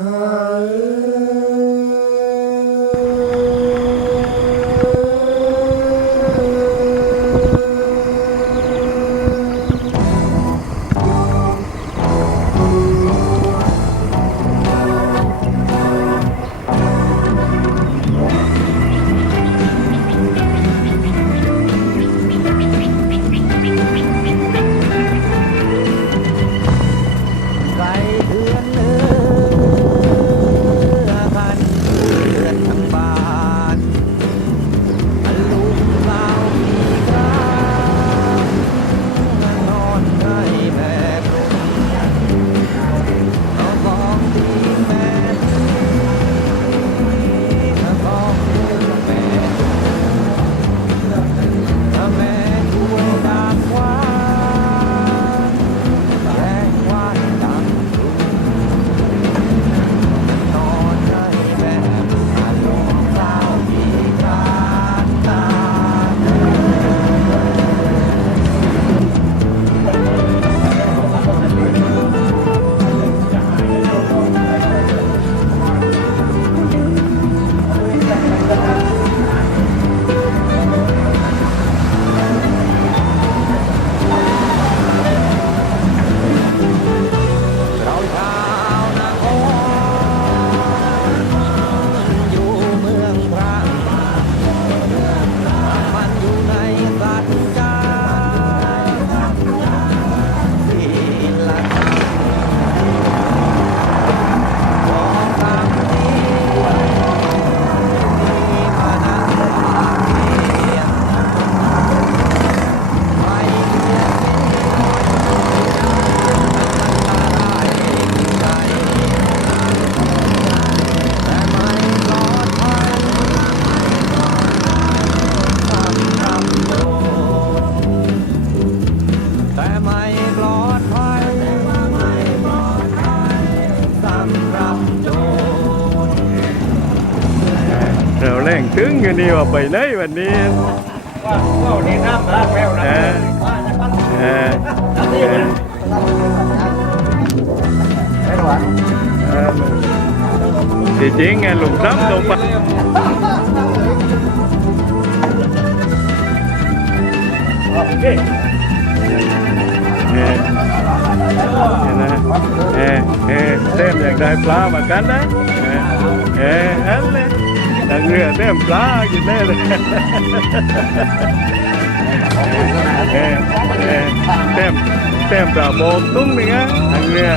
เราแรงถึงอยู่นี่ว่าไปไหนวันนี้ว่านี่น้ำรักแล้วนะจริงไงหลุมซ้ำตรงไปเต้มอยากได้ปลามากันนะอันเลยทางเรือเต้มปลากินได้เลยเต้มปลาโบกตุ้งนี่ไงทางเรือ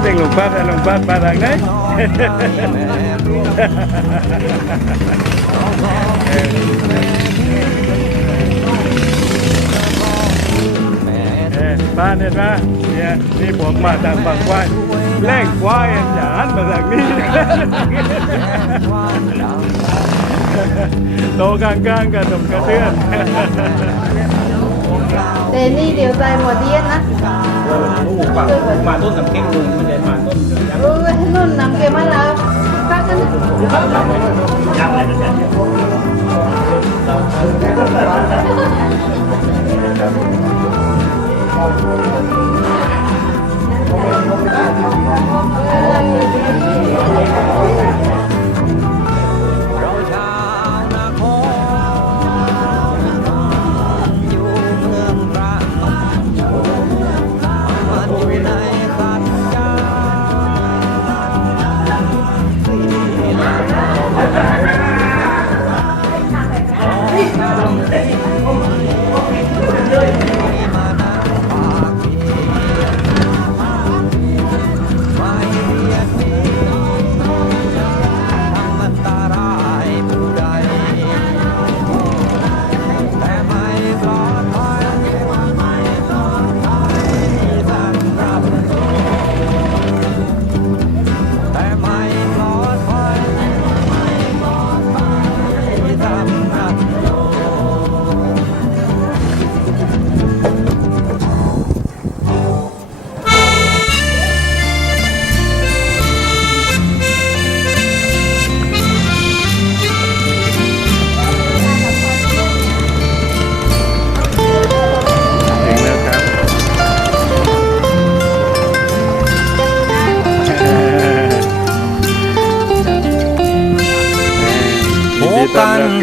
เต้งลงปัดมาทางไหนบ้านเห็นไหมเนี่ยนี่ผมมาจากบางควายแรงควายอย่าหันมาทางนี้โตกลางๆกันตรงกระเทือนเดนี่เดี๋ยวใจหมดเดียนนะมาต้นน้ำเค็มนุ่มมันจะมาต้นนุ่นน้ำเค็มมาแล้วพักกันยังอะไรกันเนี่ย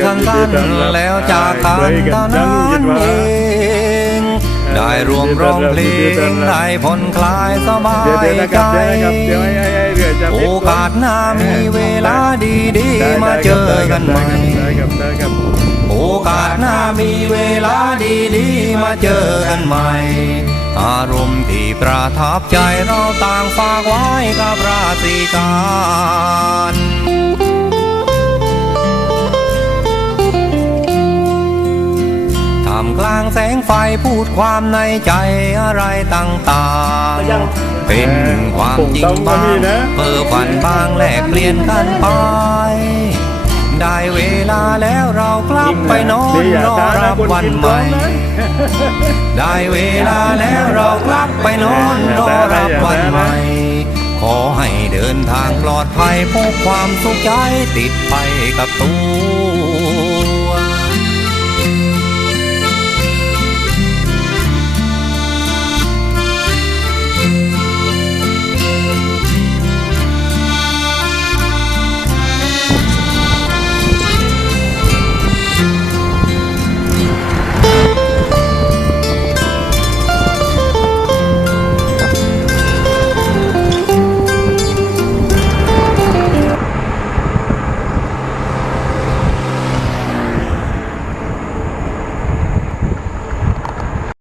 สั้นๆแล้วจากกันเท่านั้นเองได้รวมร้องเพลงได้ผ่อนคลายสบายใจโอกาสหน้ามีเวลาดีๆมาเจอกันใหม่โอกาสหน้ามีเวลาดีๆมาเจอกันใหม่อารมณ์ที่ประทับใจเราต่างฝากไว้กับราตรีการท่ามกลางแสงไฟพูดความในใจอะไรต่างๆเป็นความจริงบ้างเพ้อฝันบ้างแลกเปลี่ยนกันไปได้เวลาแล้วเรากลับไปนอนรอรับวันใหม่ได้เวลาแล้วเรากลับไปนอนรอรับวันใหม่ขอให้เดินทางปลอดภัยพบความสุขใจติดไปกับตัว